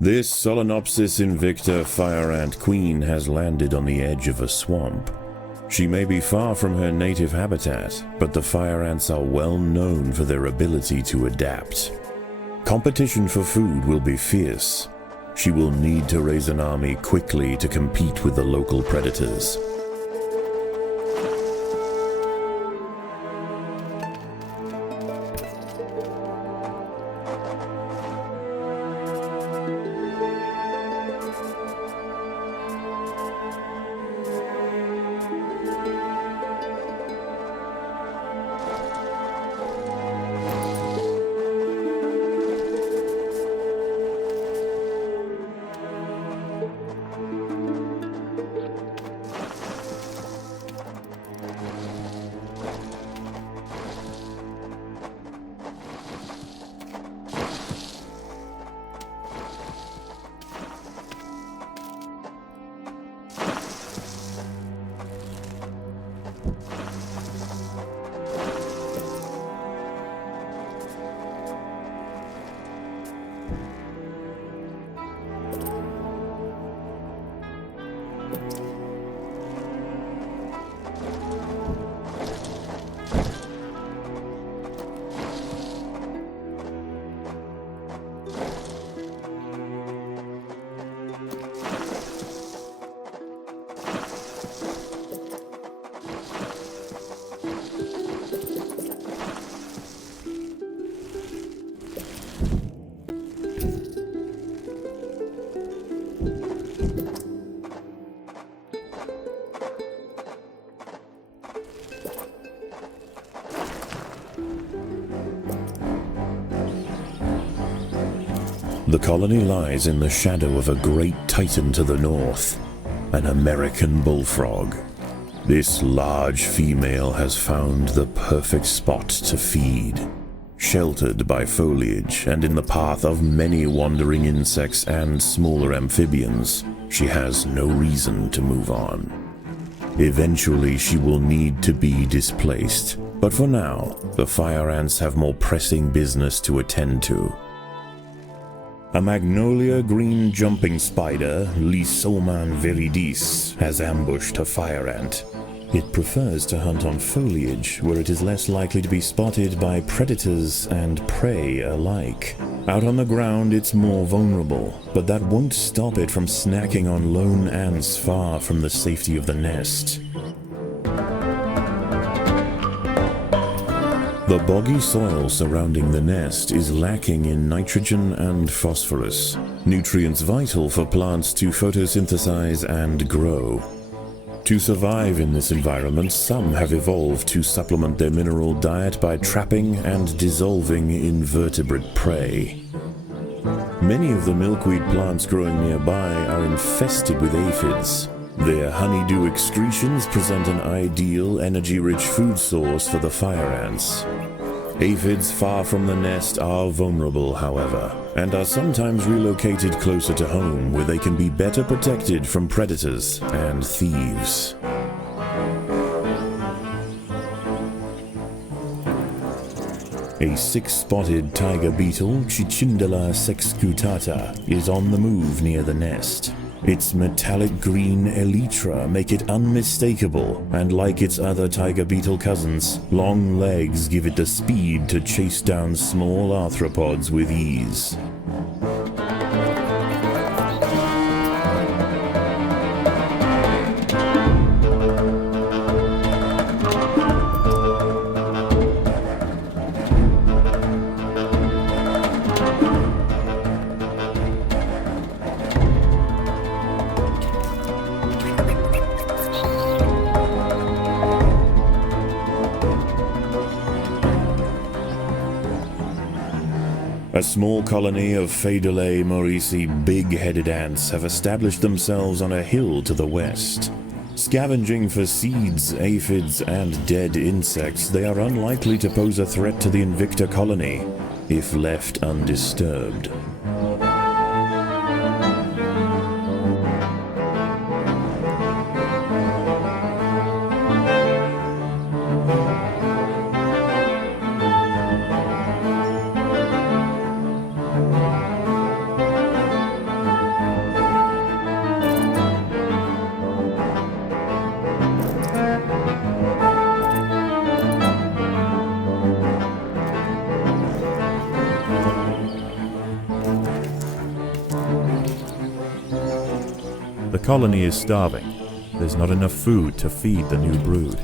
This Solenopsis invicta fire ant queen has landed on the edge of a swamp. She may be far from her native habitat, but the fire ants are well known for their ability to adapt. Competition for food will be fierce. She will need to raise an army quickly to compete with the local predators. The colony lies in the shadow of a great titan to the north, an American bullfrog. This large female has found the perfect spot to feed. Sheltered by foliage and in the path of many wandering insects and smaller amphibians, she has no reason to move on. Eventually she will need to be displaced, but for now, the fire ants have more pressing business to attend to. A magnolia green jumping spider, Lysoman viridis, has ambushed a fire ant. It prefers to hunt on foliage, where it is less likely to be spotted by predators and prey alike. Out on the ground it's more vulnerable, but that won't stop it from snacking on lone ants far from the safety of the nest. The boggy soil surrounding the nest is lacking in nitrogen and phosphorus, nutrients vital for plants to photosynthesize and grow. To survive in this environment, some have evolved to supplement their mineral diet by trapping and dissolving invertebrate prey. Many of the milkweed plants growing nearby are infested with aphids. Their honeydew excretions present an ideal, energy-rich food source for the fire ants. Aphids far from the nest are vulnerable, however, and are sometimes relocated closer to home, where they can be better protected from predators and thieves. A six-spotted tiger beetle, Cicindela sexcutata, is on the move near the nest. Its metallic green elytra make it unmistakable, and like its other tiger beetle cousins, long legs give it the speed to chase down small arthropods with ease. A small colony of Phaedolae maurici big-headed ants have established themselves on a hill to the west. Scavenging for seeds, aphids, and dead insects, they are unlikely to pose a threat to the Invicta colony, if left undisturbed. The colony is starving. There's not enough food to feed the new brood.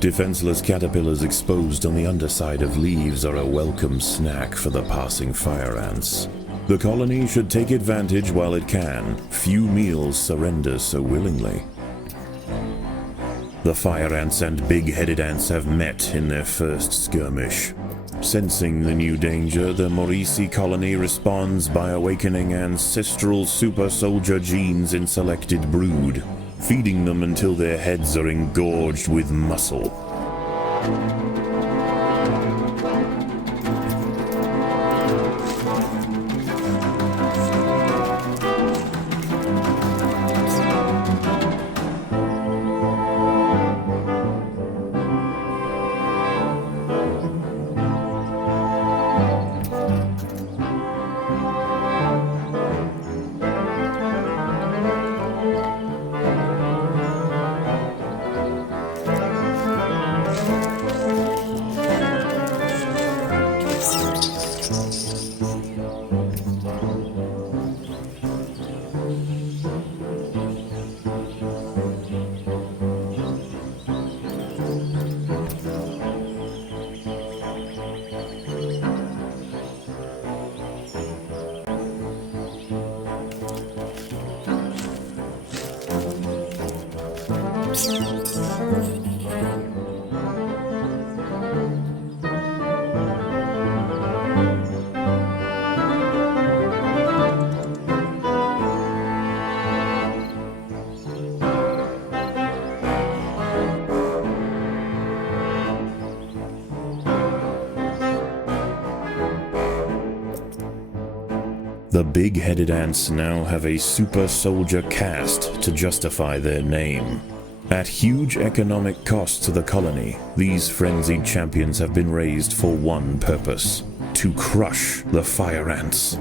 Defenseless caterpillars exposed on the underside of leaves are a welcome snack for the passing fire ants. The colony should take advantage while it can. Few meals surrender so willingly. The fire ants and big-headed ants have met in their first skirmish. Sensing the new danger, the Maurici colony responds by awakening ancestral super soldier genes in selected brood, feeding them until their heads are engorged with muscle. The big-headed ants now have a super soldier caste to justify their name. At huge economic cost to the colony, these frenzied champions have been raised for one purpose: to crush the fire ants.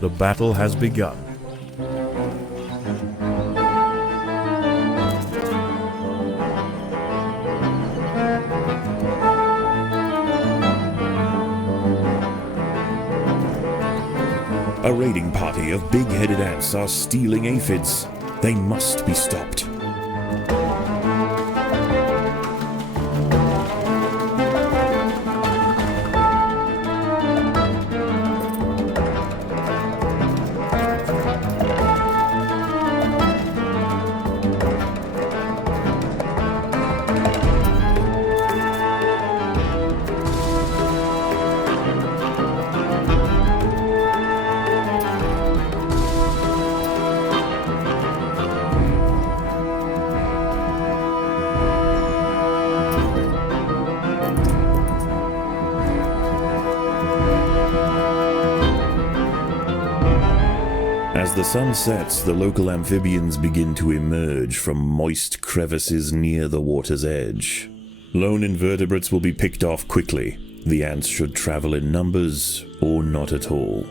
The battle has begun. A raiding party of big-headed ants are stealing aphids. They must be stopped. As the sun sets, the local amphibians begin to emerge from moist crevices near the water's edge. Lone invertebrates will be picked off quickly. The ants should travel in numbers or not at all.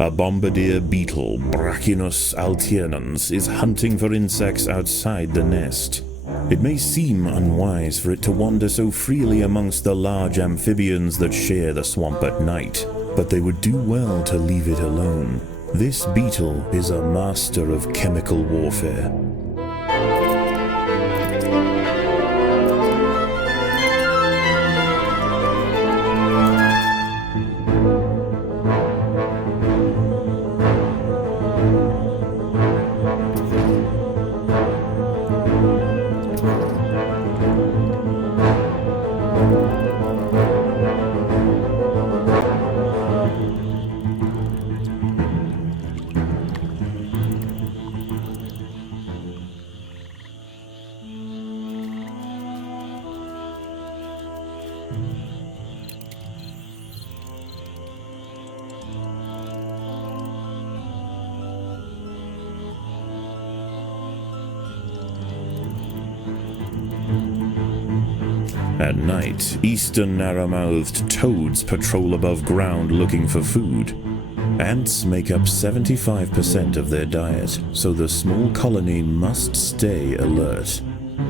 A bombardier beetle, Brachinus alternans, is hunting for insects outside the nest. It may seem unwise for it to wander so freely amongst the large amphibians that share the swamp at night, but they would do well to leave it alone. This beetle is a master of chemical warfare. At night, eastern narrow-mouthed toads patrol above ground looking for food. Ants make up 75% of their diet, so the small colony must stay alert.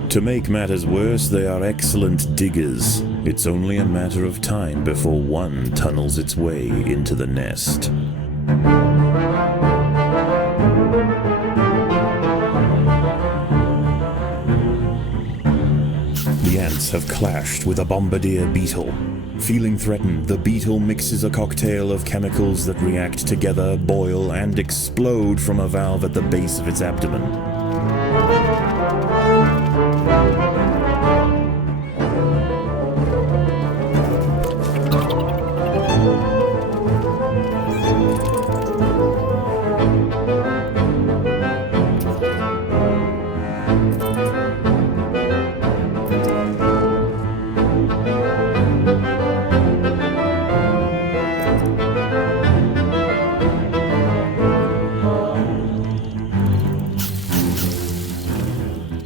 To make matters worse, they are excellent diggers. It's only a matter of time before one tunnels its way into the nest. The ants have clashed with a bombardier beetle. Feeling threatened, the beetle mixes a cocktail of chemicals that react together, boil, and explode from a valve at the base of its abdomen.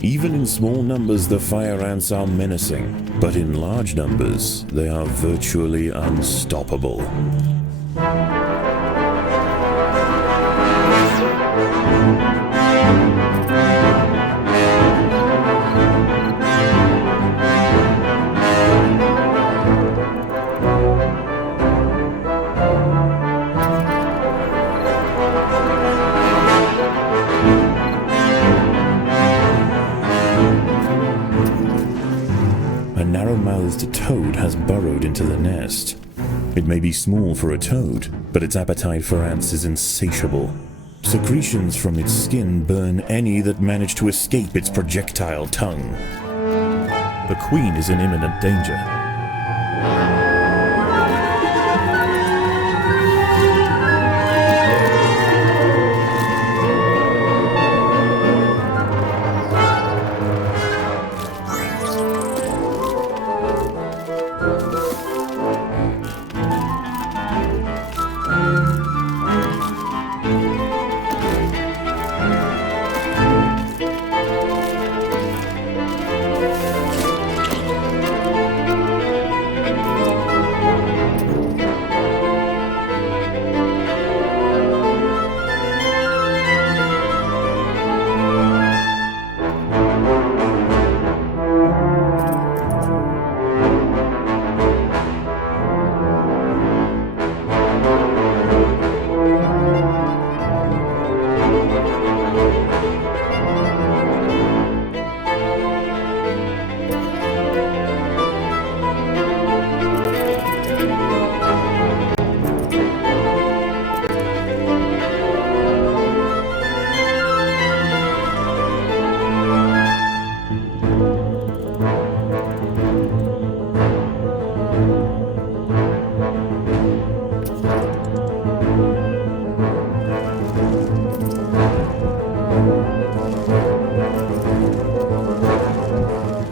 Even in small numbers, the fire ants are menacing, but in large numbers, they are virtually unstoppable. A narrow-mouthed toad has burrowed into the nest. It may be small for a toad, but its appetite for ants is insatiable. Secretions from its skin burn any that manage to escape its projectile tongue. The queen is in imminent danger.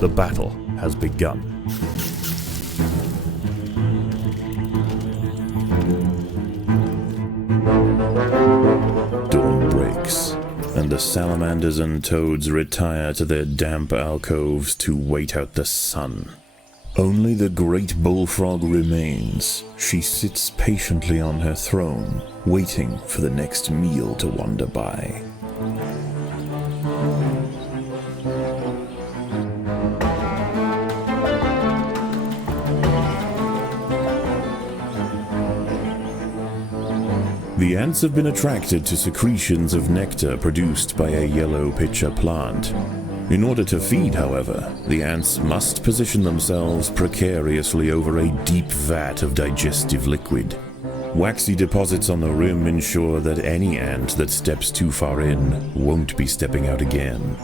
The battle has begun. Dawn breaks, and the salamanders and toads retire to their damp alcoves to wait out the sun. Only the great bullfrog remains. She sits patiently on her throne, waiting for the next meal to wander by. The ants have been attracted to secretions of nectar produced by a yellow pitcher plant. In order to feed, however, the ants must position themselves precariously over a deep vat of digestive liquid. Waxy deposits on the rim ensure that any ant that steps too far in won't be stepping out again.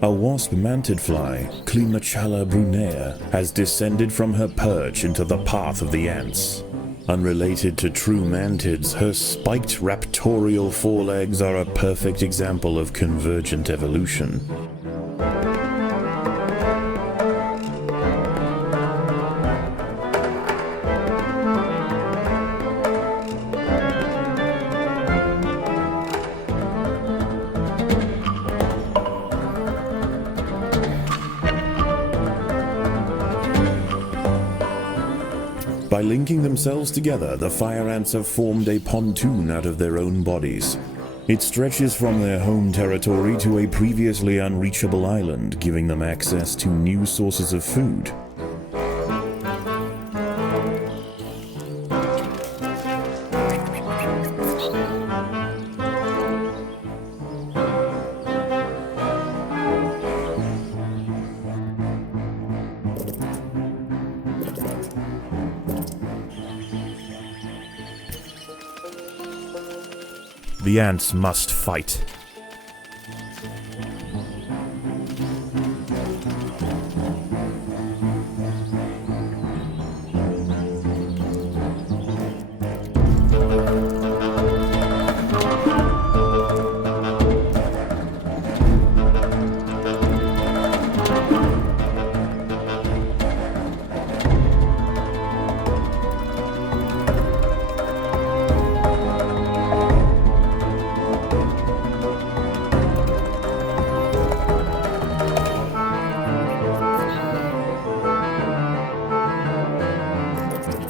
A wasp-manted fly, Climachala brunea, has descended from her perch into the path of the ants. Unrelated to true mantids, her spiked raptorial forelegs are a perfect example of convergent evolution. By linking themselves together, the fire ants have formed a pontoon out of their own bodies. It stretches from their home territory to a previously unreachable island, giving them access to new sources of food. The ants must fight.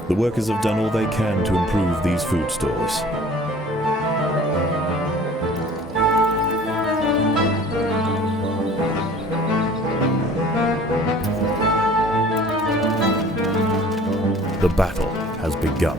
The workers have done all they can to improve these food stores. The battle has begun.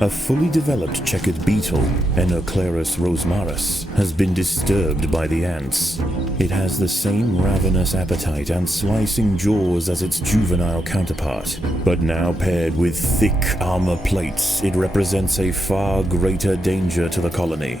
A fully developed checkered beetle, Enoclerus rosmarus, has been disturbed by the ants. It has the same ravenous appetite and slicing jaws as its juvenile counterpart, but now paired with thick armor plates, it represents a far greater danger to the colony.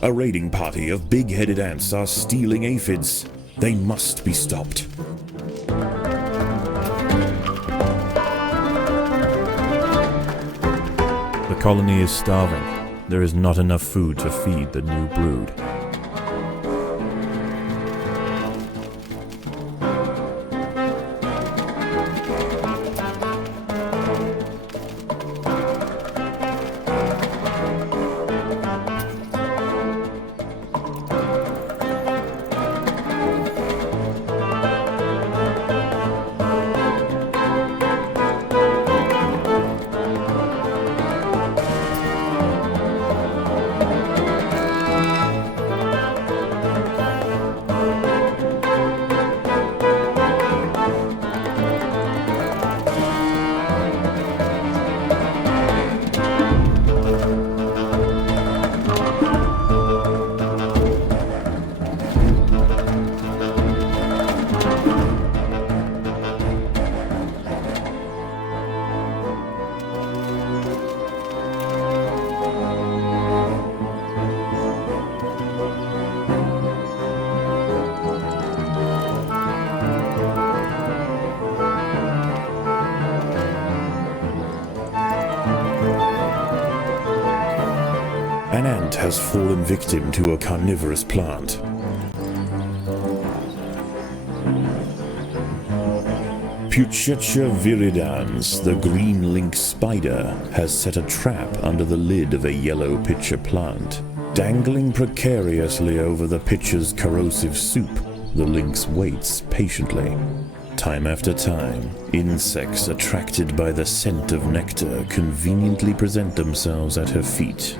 A raiding party of big-headed ants are stealing aphids. They must be stopped. The colony is starving. There is not enough food to feed the new brood. An ant has fallen victim to a carnivorous plant. Puccetia viridans, the green link spider, has set a trap under the lid of a yellow pitcher plant. Dangling precariously over the pitcher's corrosive soup, the lynx waits patiently. Time after time, insects attracted by the scent of nectar conveniently present themselves at her feet.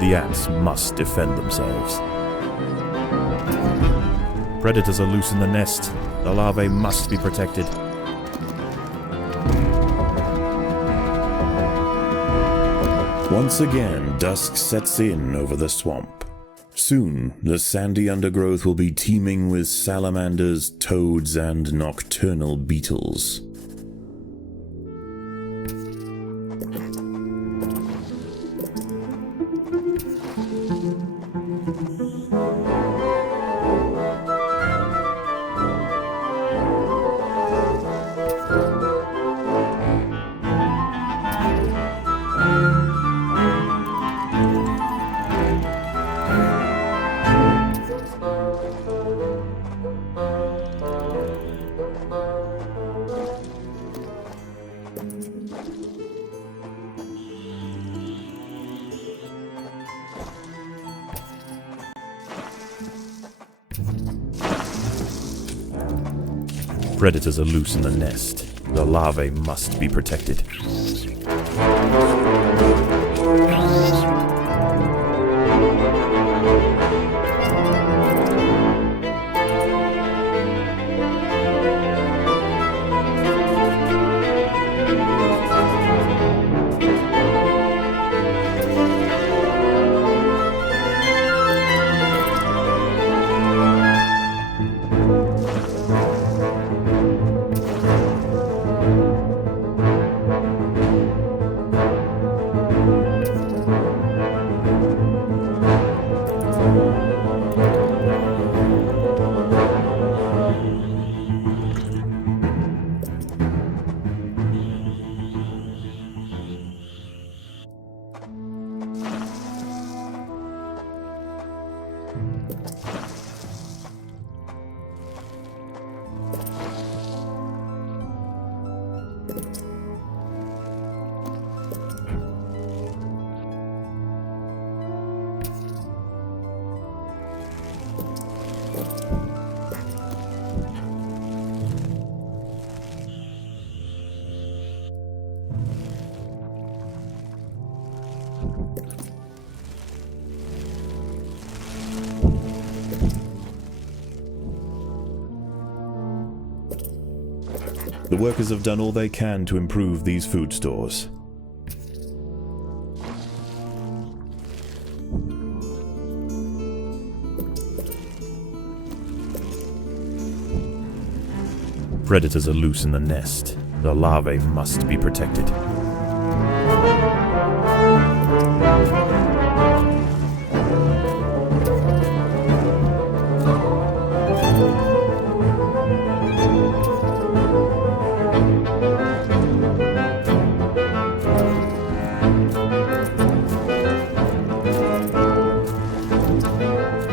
The ants must defend themselves. Predators are loose in the nest. The larvae must be protected. Once again, dusk sets in over the swamp. Soon, the sandy undergrowth will be teeming with salamanders, toads, and nocturnal beetles. Predators are loose in the nest. The larvae must be protected. The workers have done all they can to improve these food stores. Predators are loose in the nest. The larvae must be protected.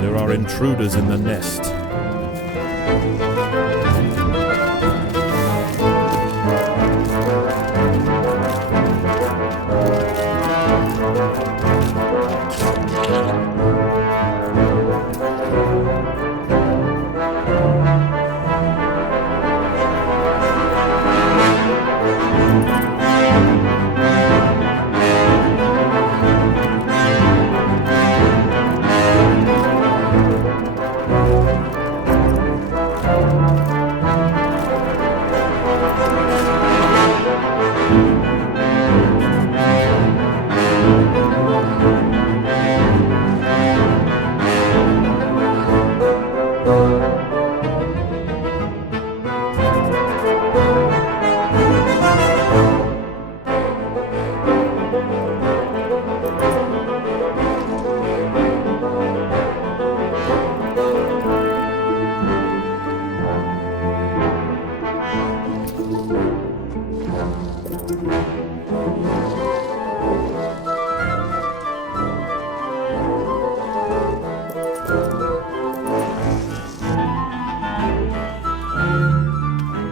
There are intruders in the nest.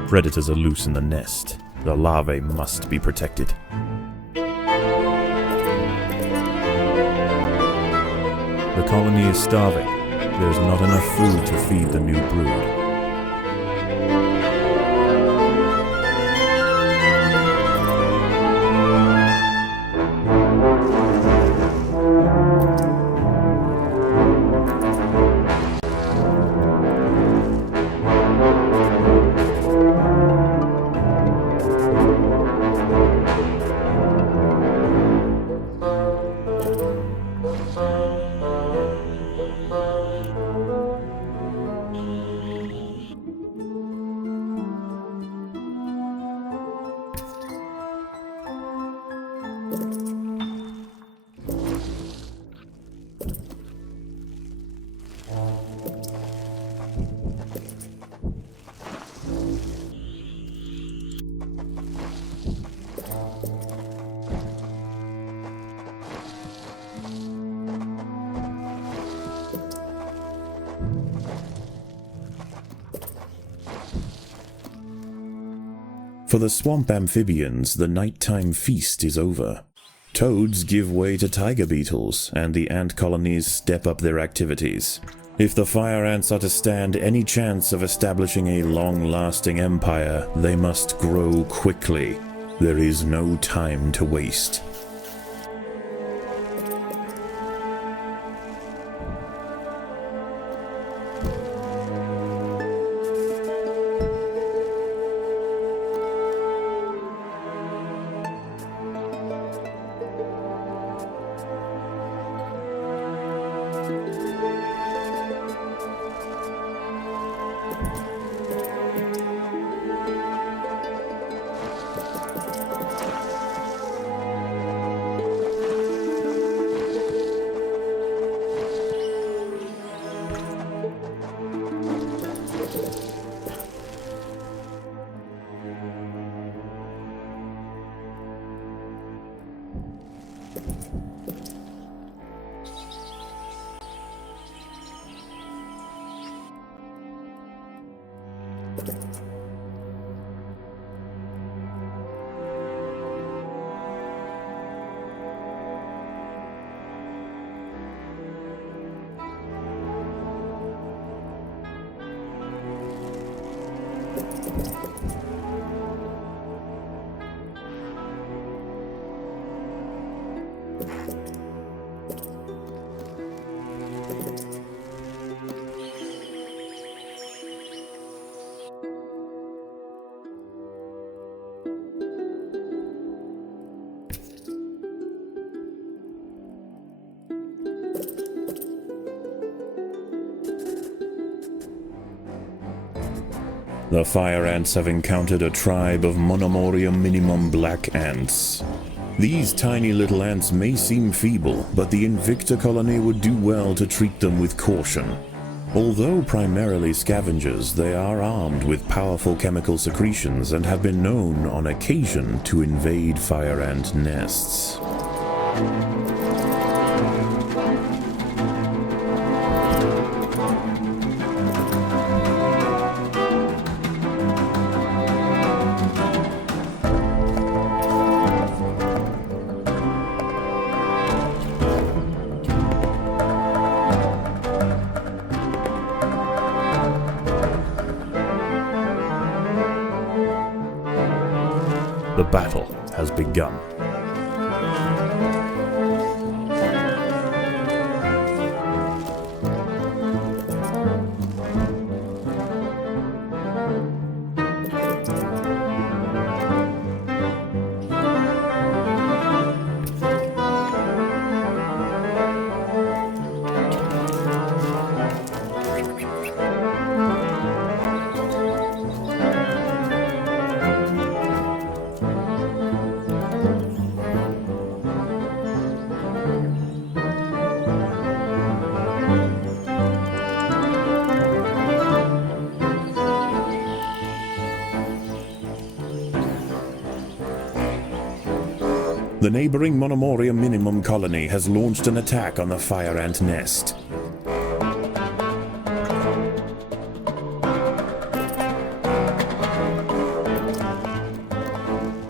Predators are loose in the nest. The larvae must be protected. The colony is starving. There's not enough food to feed the new brood. For the swamp amphibians, the nighttime feast is over. Toads give way to tiger beetles, and the ant colonies step up their activities. If the fire ants are to stand any chance of establishing a long-lasting empire, they must grow quickly. There is no time to waste. The fire ants have encountered a tribe of Monomorium minimum black ants. These tiny little ants may seem feeble, but the Invicta colony would do well to treat them with caution. Although primarily scavengers, they are armed with powerful chemical secretions and have been known on occasion to invade fire ant nests. The battle has begun. The neighboring Monomoria Minimum colony has launched an attack on the fire ant nest.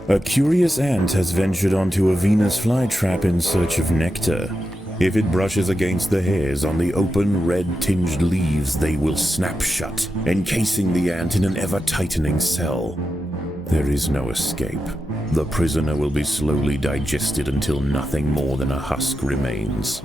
A curious ant has ventured onto a Venus flytrap in search of nectar. If it brushes against the hairs on the open, red-tinged leaves, they will snap shut, encasing the ant in an ever-tightening cell. There is no escape. The prisoner will be slowly digested until nothing more than a husk remains.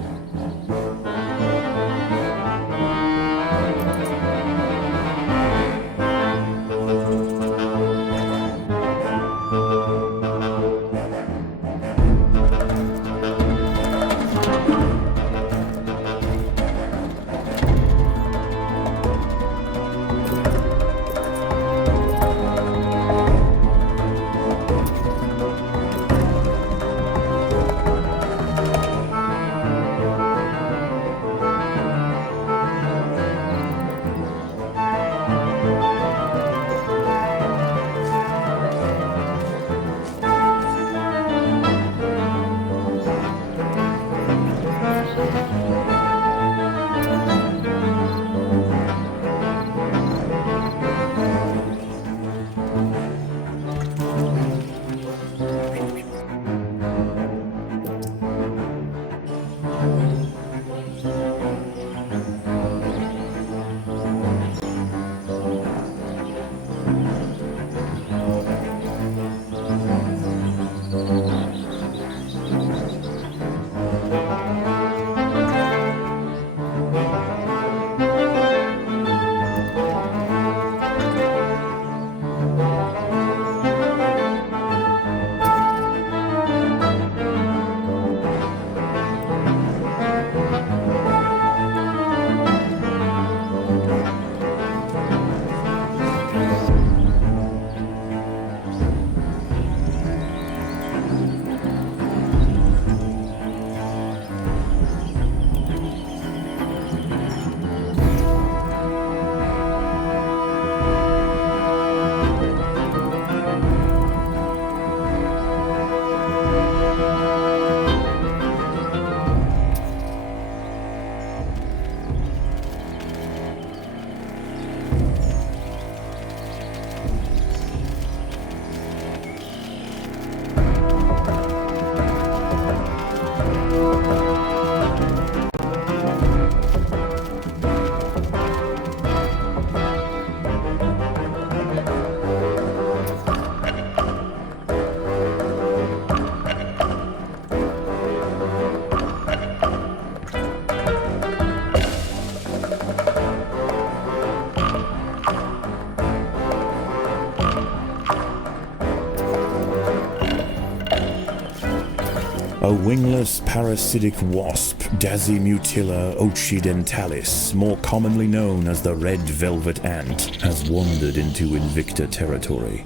A wingless parasitic wasp, Dasimutilla occidentalis, more commonly known as the red velvet ant, has wandered into Invicta territory.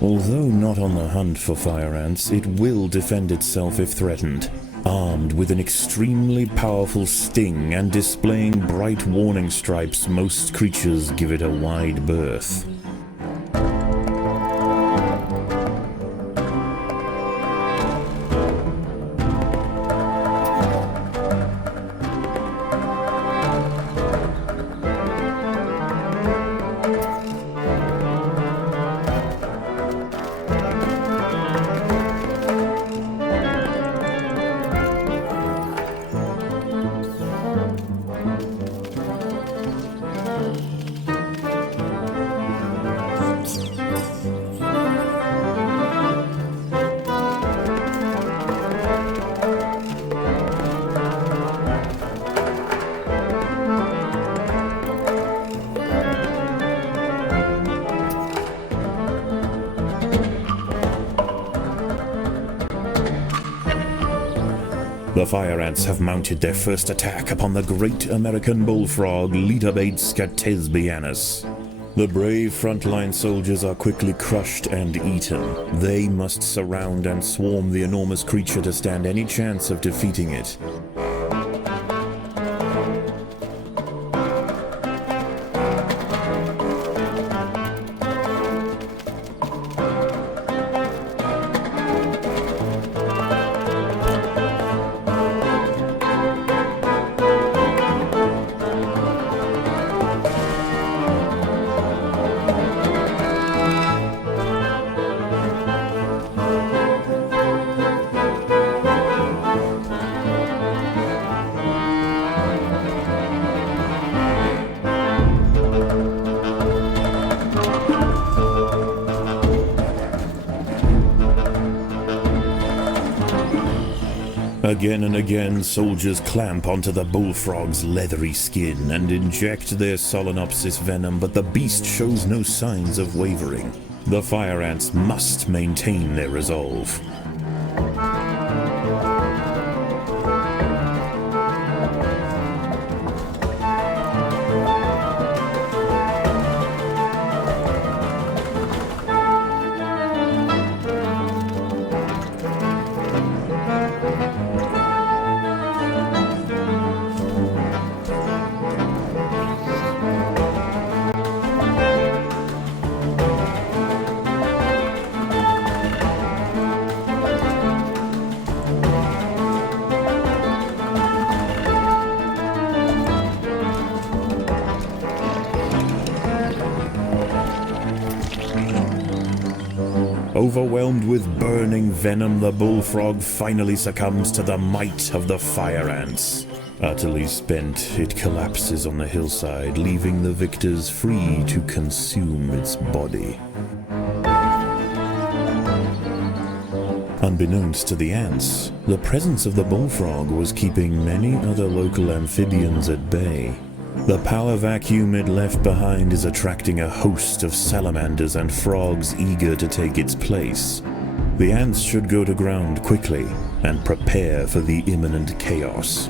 Although not on the hunt for fire ants, it will defend itself if threatened. Armed with an extremely powerful sting and displaying bright warning stripes, most creatures give it a wide berth. The fire ants have mounted their first attack upon the great American bullfrog Litabates scatesbianus. The brave frontline soldiers are quickly crushed and eaten. They must surround and swarm the enormous creature to stand any chance of defeating it. Again and again, soldiers clamp onto the bullfrog's leathery skin and inject their Solenopsis venom, but the beast shows no signs of wavering. The fire ants must maintain their resolve. Overwhelmed with burning venom, the bullfrog finally succumbs to the might of the fire ants. Utterly spent, it collapses on the hillside, leaving the victors free to consume its body. Unbeknownst to the ants, the presence of the bullfrog was keeping many other local amphibians at bay. The power vacuum it left behind is attracting a host of salamanders and frogs eager to take its place. The ants should go to ground quickly and prepare for the imminent chaos.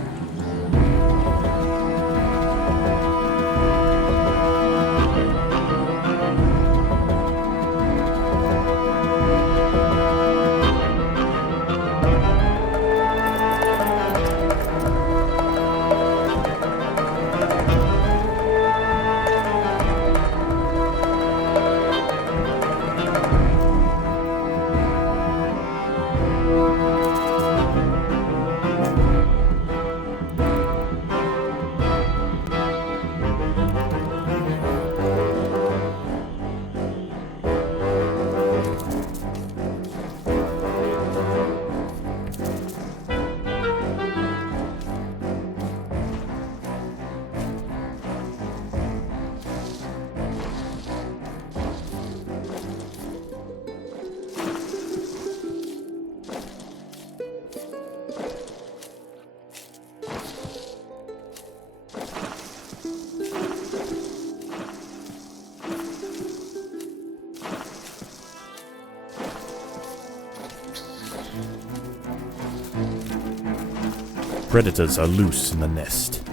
Predators are loose in the nest.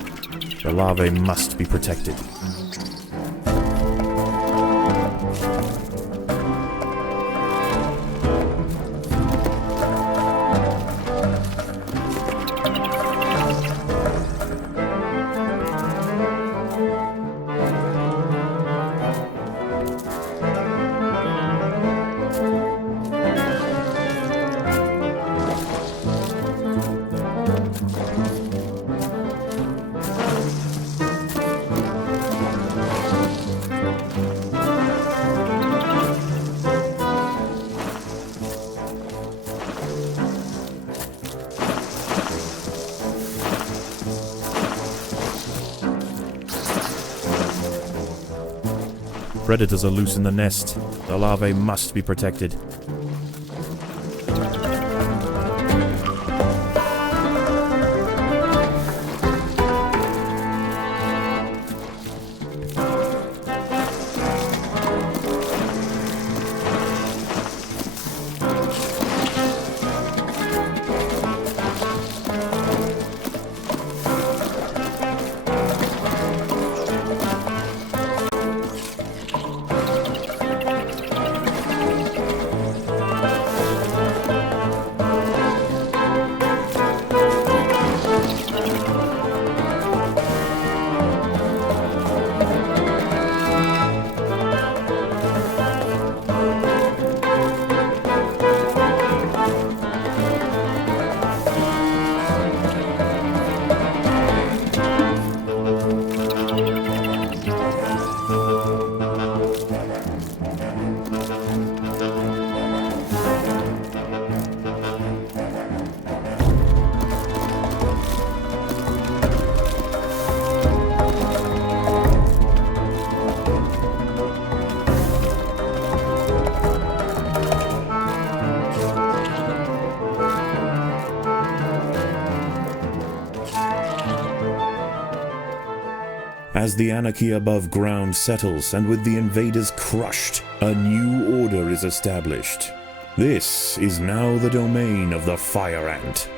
The larvae must be protected. Predators are loose in the nest. The larvae must be protected. As the anarchy above ground settles and with the invaders crushed, a new order is established. This is now the domain of the fire ant.